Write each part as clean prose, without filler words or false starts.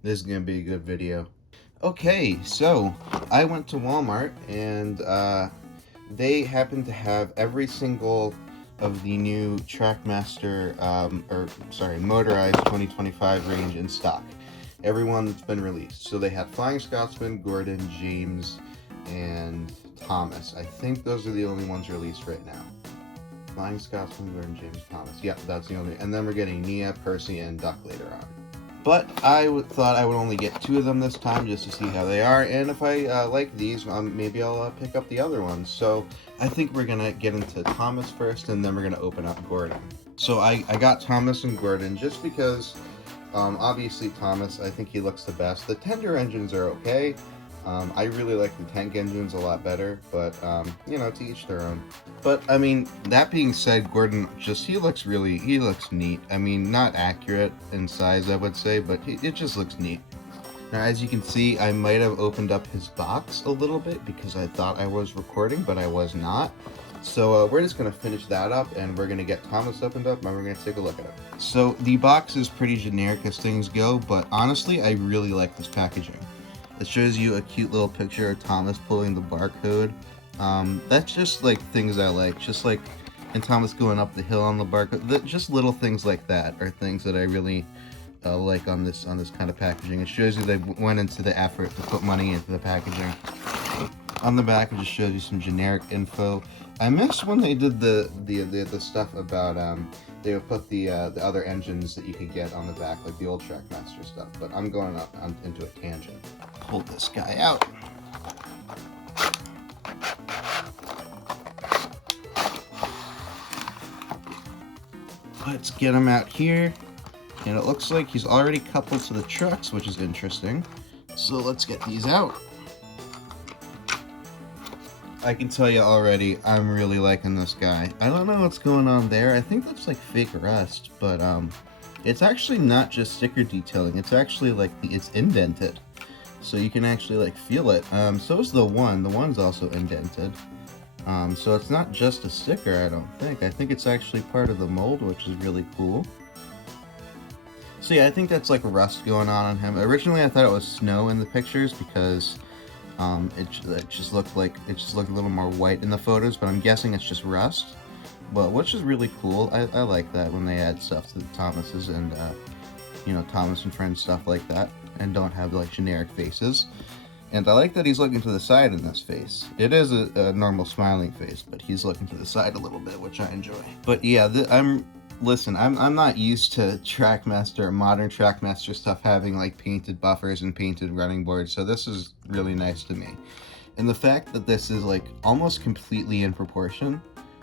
This is gonna be a good video. Okay, so I went to Walmart and they happen to have every single of the new Trackmaster, Motorized 2025 range in stock. Everyone that's been released. So they had Flying Scotsman, Gordon, James, and Thomas. I think those are the only ones released right now. Flying Scotsman, Gordon, James, Thomas. Yeah, that's the only. And then we're getting Nia, Percy, and Duck later on. But thought I would only get 2 of them this time just to see how they are, and if I like these, maybe I'll pick up the other ones. So I think we're gonna get into Thomas first, and then we're gonna open up Gordon. So I got Thomas and Gordon just because, obviously Thomas, I think he looks the best. The tender engines are okay. I really like the tank engines a lot better, but to each their own. But I mean, that being said, Gordon he looks neat. I mean, not accurate in size, I would say, but it just looks neat. Now, as you can see, I might have opened up his box a little bit because I thought I was recording, but I was not. So we're just going to finish that up, and we're going to get Thomas opened up, and we're going to take a look at it. So the box is pretty generic as things go, but honestly, I really like this packaging. It shows you a cute little picture of Thomas pulling the barcode. That's just like things I like, just like and Thomas going up the hill on the barcode. Just little things like that are things that I really like on this kind of packaging. It shows you they went into the effort to put money into the packaging. On the back, it just shows you some generic info. I missed when they did the stuff about they would put the other engines that you could get on the back, like the old Trackmaster stuff. But I'm going up into a tangent. Pull this guy out. Let's get him out here. And it looks like he's already coupled to the trucks, which is interesting. So let's get these out. I can tell you already, I'm really liking this guy. I don't know what's going on there. I think that's like fake rust, but it's actually not just sticker detailing. It's actually like it's indented. So you can actually like feel it. So is the one. The one's also indented. So it's not just a sticker, I don't think. I think it's actually part of the mold, which is really cool. So yeah, I think that's like rust going on him. Originally, I thought it was snow in the pictures because it just looked a little more white in the photos, but I'm guessing it's just rust. But which is really cool. I like that when they add stuff to the Thomases and Thomas and Friends stuff like that, and don't have like generic faces. And I like that he's looking to the side in this face. It is a normal smiling face, but he's looking to the side a little bit, which I enjoy. But yeah, I'm not used to Trackmaster, modern Trackmaster stuff having like painted buffers and painted running boards, so this is really nice to me. And the fact that this is like almost completely in proportion,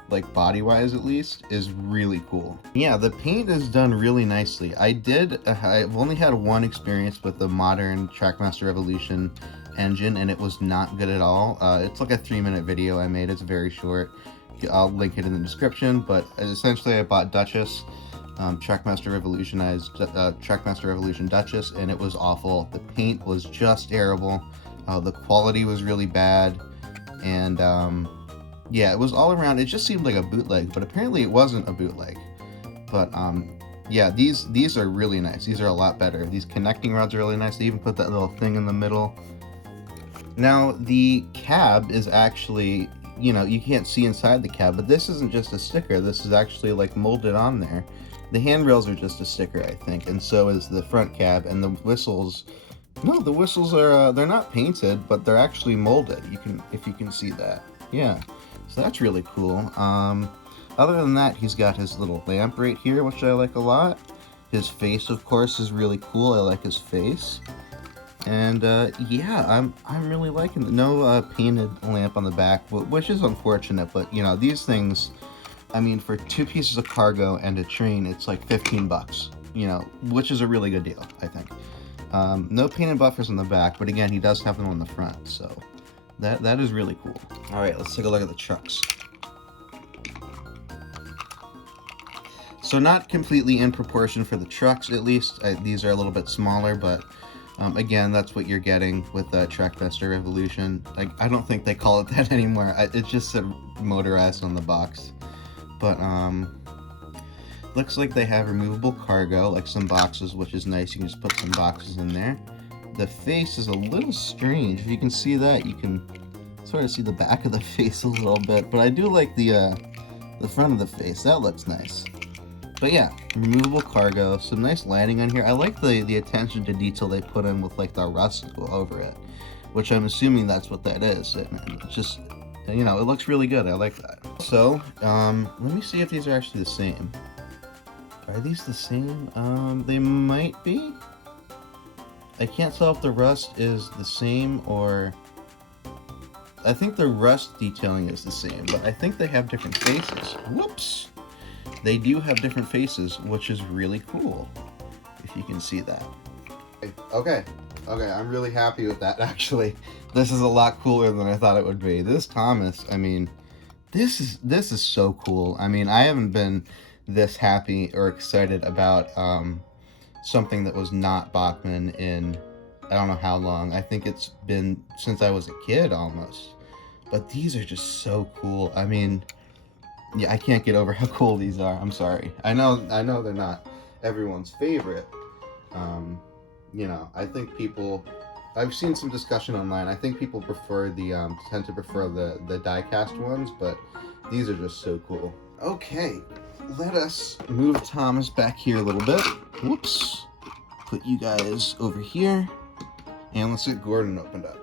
like body-wise at least, is really cool. Yeah, the paint is done really nicely. I've only had one experience with the modern Trackmaster Revolution engine, and it was not good at all. It's like a 3-minute video I made. It's very short. I'll link it in the description, but essentially I bought Duchess, Trackmaster Revolution Duchess, and it was awful. The paint was just terrible. The quality was really bad, and yeah, it was all around. It just seemed like a bootleg, but apparently it wasn't a bootleg. But yeah, these are really nice. These are a lot better. These connecting rods are really nice. They even put that little thing in the middle. Now, the cab is actually, you can't see inside the cab, but this isn't just a sticker. This is actually like molded on there. The handrails are just a sticker, I think, and so is the front cab, and the whistles. No, the whistles are they're not painted, but they're actually molded. If you can see that. Yeah. So that's really cool. Other than that, he's got his little lamp right here, which I like a lot. His face, of course, is really cool. I like his face. And yeah, I'm really liking it. No painted lamp on the back, which is unfortunate, but these things, I mean, for 2 pieces of cargo and a train, it's like $15, which is a really good deal, I think. No painted buffers on the back, but again, he does have them on the front, so that is really cool. All right, let's take a look at the trucks. So not completely in proportion for the trucks, at least. These are a little bit smaller, but again, that's what you're getting with Trackmaster Revolution. I don't think they call it that anymore. It just said Motorized on the box. But Looks like they have removable cargo, like some boxes, which is nice. You can just put some boxes in there. The face is a little strange. If you can see that, you can sort of see the back of the face a little bit. But I do like the front of the face. That looks nice. But yeah, removable cargo, some nice lighting on here. I like the attention to detail they put in with like the rust over it, which I'm assuming that's what that is. It's just, you know, it looks really good. I like that. So, let me see if these are actually the same. Are these the same? They might be. I can't tell if the rust is the same or... I think the rust detailing is the same, but I think they have different faces. Whoops! They do have different faces, which is really cool, if you can see that. Okay, I'm really happy with that, actually. This is a lot cooler than I thought it would be. This Thomas, I mean, this is so cool. I mean, I haven't been this happy or excited about something that was not Bachmann in I don't know how long. I think it's been since I was a kid almost. But these are just so cool. I mean, yeah, I can't get over how cool these are. I'm sorry. I know they're not everyone's favorite. You know, I think I've seen some discussion online. I think people tend to prefer the die-cast ones, but these are just so cool. Okay, let us move Thomas back here a little bit. Whoops. Put you guys over here. And let's get Gordon opened up.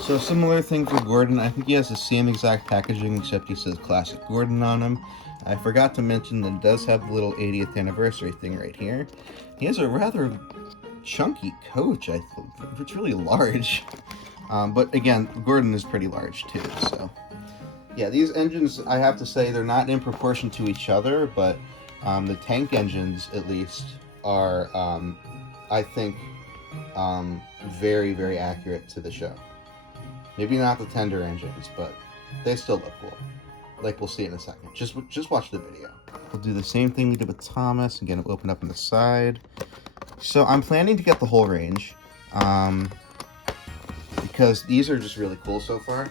So similar thing for Gordon. I think he has the same exact packaging, except he says Classic Gordon on him. I forgot to mention that it does have the little 80th anniversary thing right here. He has a rather chunky coach, I think. It's really large. But again, Gordon is pretty large too, so... Yeah, these engines, I have to say, they're not in proportion to each other, but the tank engines, at least, are, I think, very, very accurate to the show. Maybe not the tender engines, but they still look cool. Like we'll see in a second. Just watch the video. We'll do the same thing we did with Thomas. Again, it'll open up on the side. So I'm planning to get the whole range, because these are just really cool so far.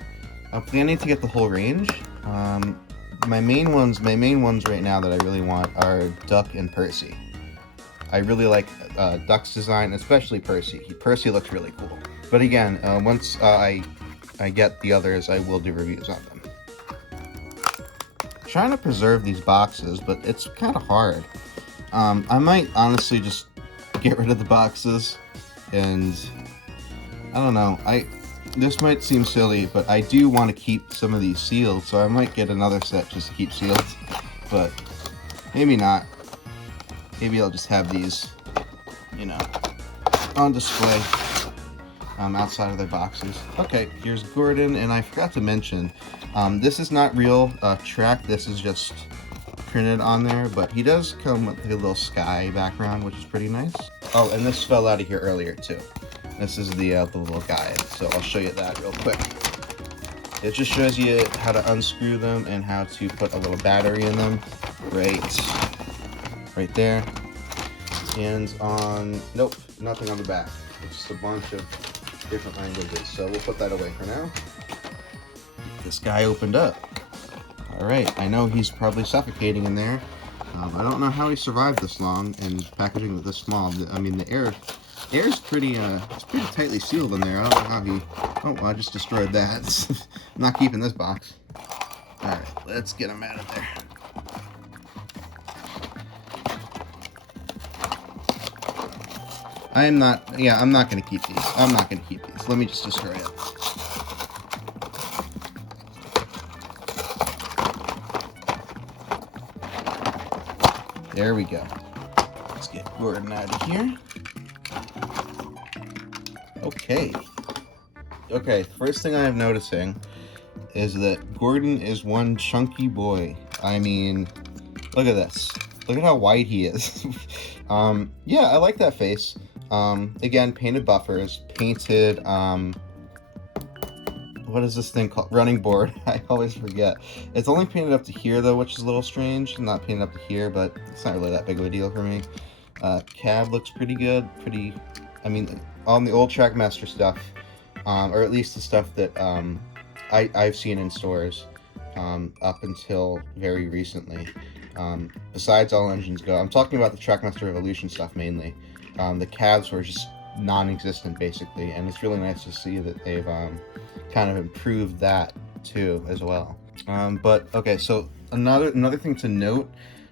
I'm planning to get the whole range. My main ones right now that I really want are Duck and Percy. I really like Duck's design, especially Percy. Percy looks really cool. But again, once I get the others, I will do reviews on them. Trying to preserve these boxes, but it's kind of hard. I might honestly just get rid of the boxes, and I don't know. This might seem silly, but I do want to keep some of these sealed, so I might get another set just to keep sealed. But maybe not. Maybe I'll just have these, you know, on display outside of their boxes. Okay, here's Gordon, and I forgot to mention, this is not real track. This is just printed on there, but he does come with a little sky background, which is pretty nice. Oh, and this fell out of here earlier too. This is the little guide, so I'll show you that real quick. It just shows you how to unscrew them and how to put a little battery in them, right there. And nope, nothing on the back. It's just a bunch of different languages, so we'll put that away for now. This guy opened up. All right, I know he's probably suffocating in there. I don't know how he survived this long and packaging this small. I mean, the air's pretty, it's pretty tightly sealed in there. I don't know how he... Oh, well, I just destroyed that. I'm not keeping this box. Alright, let's get him out of there. I'm not going to keep these. I'm not going to keep these. Let me just destroy it. There we go. Let's get Gordon out of here. Okay, first thing I'm noticing is that Gordon is one chunky boy. I mean, look at this. Look at how wide he is. Yeah, I like that face. Again, painted buffers, painted, what is this thing called? Running board. I always forget. It's only painted up to here though, which is a little strange. Not painted up to here, but it's not really that big of a deal for me. Cab looks pretty good. I mean, on the old Trackmaster stuff, or at least the stuff that I've seen in stores up until very recently, Besides All Engines Go, I'm talking about the Trackmaster Evolution stuff mainly. The cabs were just non-existent basically, and it's really nice to see that they've kind of improved that too as well. But okay, so another thing to note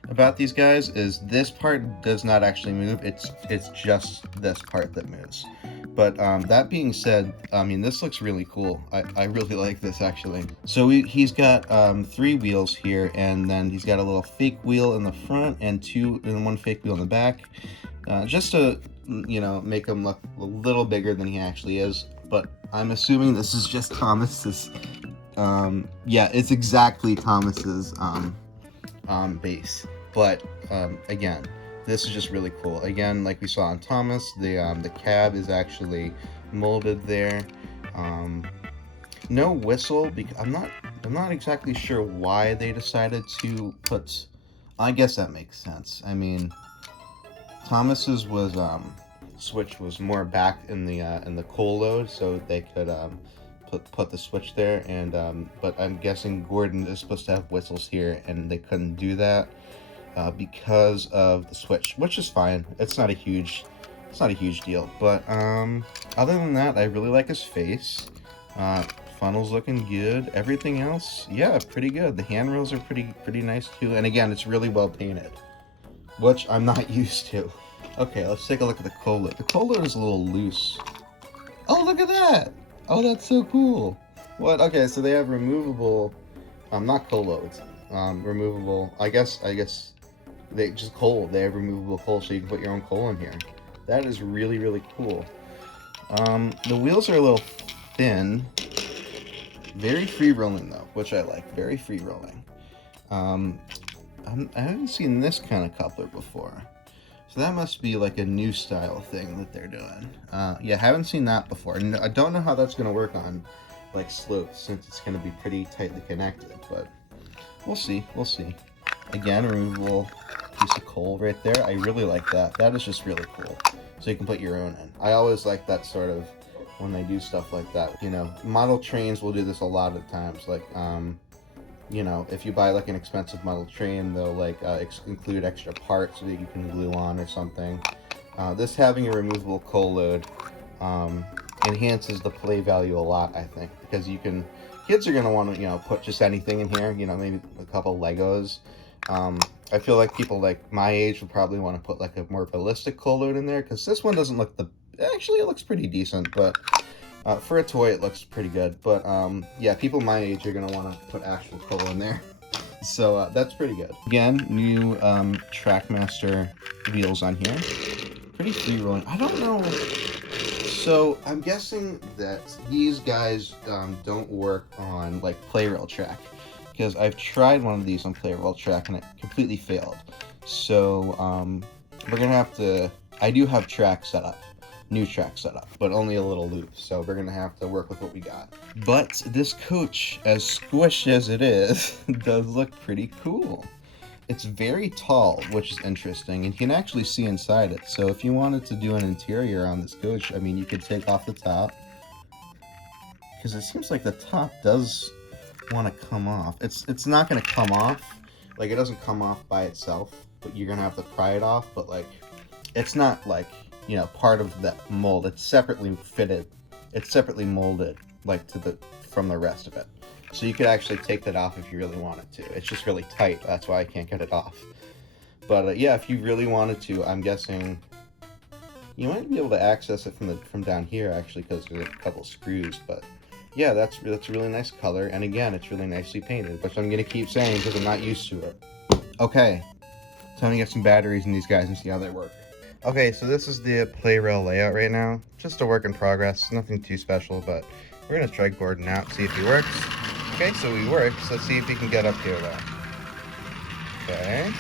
about these guys is this part does not actually move. It's just this part that moves. But that being said, I mean, this looks really cool. I really like this actually. So he's got 3 wheels here, and then he's got a little fake wheel in the front and 1 fake wheel in the back, just to make him look a little bigger than he actually is. But I'm assuming this is just Thomas's. Yeah, it's exactly Thomas's base. But again, this is just really cool. Again, like we saw on Thomas, the cab is actually molded there. No whistle, because I'm not exactly sure why they decided to put. I guess that makes sense. I mean, Thomas's was switch was more back in the coal load, so they could put the switch there. And but I'm guessing Gordon is supposed to have whistles here, and they couldn't do that because of the switch, which is fine. It's not a huge deal. But other than that, I really like his face. Funnel's looking good. Everything else, yeah, pretty good. The handrails are pretty nice too. And again, it's really well painted, which I'm not used to. Okay, let's take a look at the coal load. The coal load is a little loose. Oh, look at that! Oh, that's so cool. What? Okay, so they have removable, not coal loads. Removable. I guess they just coal. They have removable coal, so you can put your own coal in here. That is really cool. The wheels are a little thin. Very free rolling though, which I like. Very free rolling. I haven't seen this kind of coupler before, so that must be like a new style thing that they're doing. Yeah, haven't seen that before, and I don't know how that's gonna work on like slopes, since it's gonna be pretty tightly connected. But we'll see. We'll see. Again, removable piece of coal right there. I really like that. That is just really cool. So you can put your own in. I always like that sort of when they do stuff like that. Model trains will do this a lot of times. Like, if you buy like an expensive model train, they'll like include extra parts that you can glue on or something. This having a removable coal load enhances the play value a lot, I think, because kids are gonna want to put just anything in here. Maybe a couple Legos. I feel like people like my age would probably want to put like a more ballistic coal load in there, because this one doesn't look actually it looks pretty decent, but for a toy it looks pretty good. But yeah, people my age are gonna want to put actual coal in there. So that's pretty good. Again, new Trackmaster wheels on here. Pretty free rolling. I don't know. So I'm guessing that these guys don't work on like play rail track, because I've tried one of these on play rail track and it completely failed. So we're gonna have to. I do have track set up. New track setup, but only a little loose, so we're gonna have to work with what we got. But this coach, as squished as it is, does look pretty cool. It's very tall, which is interesting, and you can actually see inside it. So if you wanted to do an interior on this coach, I mean, you could take off the top, because it seems like the top does want to come off. It's not gonna come off, like it doesn't come off by itself, but you're gonna have to pry it off. But like, it's not like part of that mold. It's separately fitted. It's separately molded, like from the rest of it. So you could actually take that off if you really wanted to. It's just really tight. That's why I can't get it off. But yeah, if you really wanted to, I'm guessing you might be able to access it from down here actually, because there's a couple screws. But yeah, that's a really nice color, and again, it's really nicely painted, which I'm gonna keep saying because I'm not used to it. Okay, time to get some batteries in these guys and see how they work. Okay, so this is the play rail layout right now. Just a work in progress, nothing too special, but we're gonna try Gordon out, see if he works. Okay, so he works. Let's see if he can get up here though. Okay.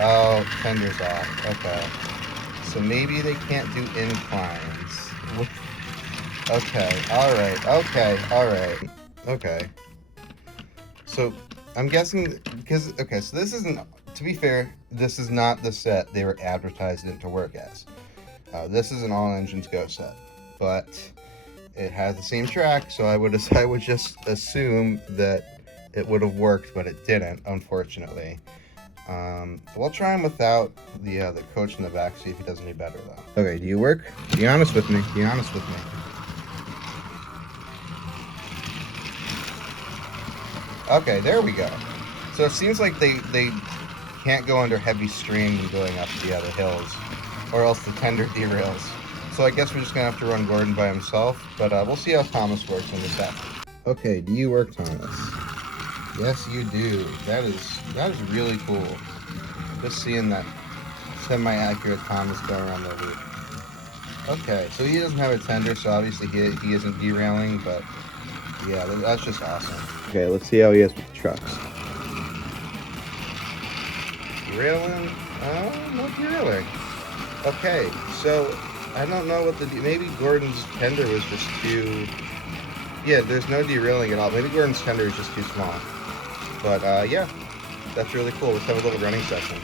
Oh, tender's off. Okay. So maybe they can't do inclines. Okay, alright, okay, alright. Okay. So I'm guessing, okay, so this isn't, to be fair, this is not the set they were advertised it to work as. This is an All Engines Go set, but it has the same track, so I would just assume that it would have worked, but it didn't, unfortunately. We'll try him without the coach in the back, see if he does any better though. Okay, do you work? Be honest with me. Be honest with me. Okay, there we go. So it seems like they can't go under heavy strain when going up the other hills, or else the tender derails. So I guess we're just gonna have to run Gordon by himself, but we'll see how Thomas works in this happens. Okay, do you work, Thomas? Yes, you do. That is really cool. Just seeing that semi-accurate Thomas going around the loop. Okay, so he doesn't have a tender, so obviously he isn't derailing, but yeah, that's just awesome. Okay, let's see how he is with the trucks. Derailing? No derailing. Okay, so I don't know what maybe Gordon's tender was just too. Yeah, there's no derailing at all. Maybe Gordon's tender is just too small. But yeah, that's really cool. Let's have a little running session.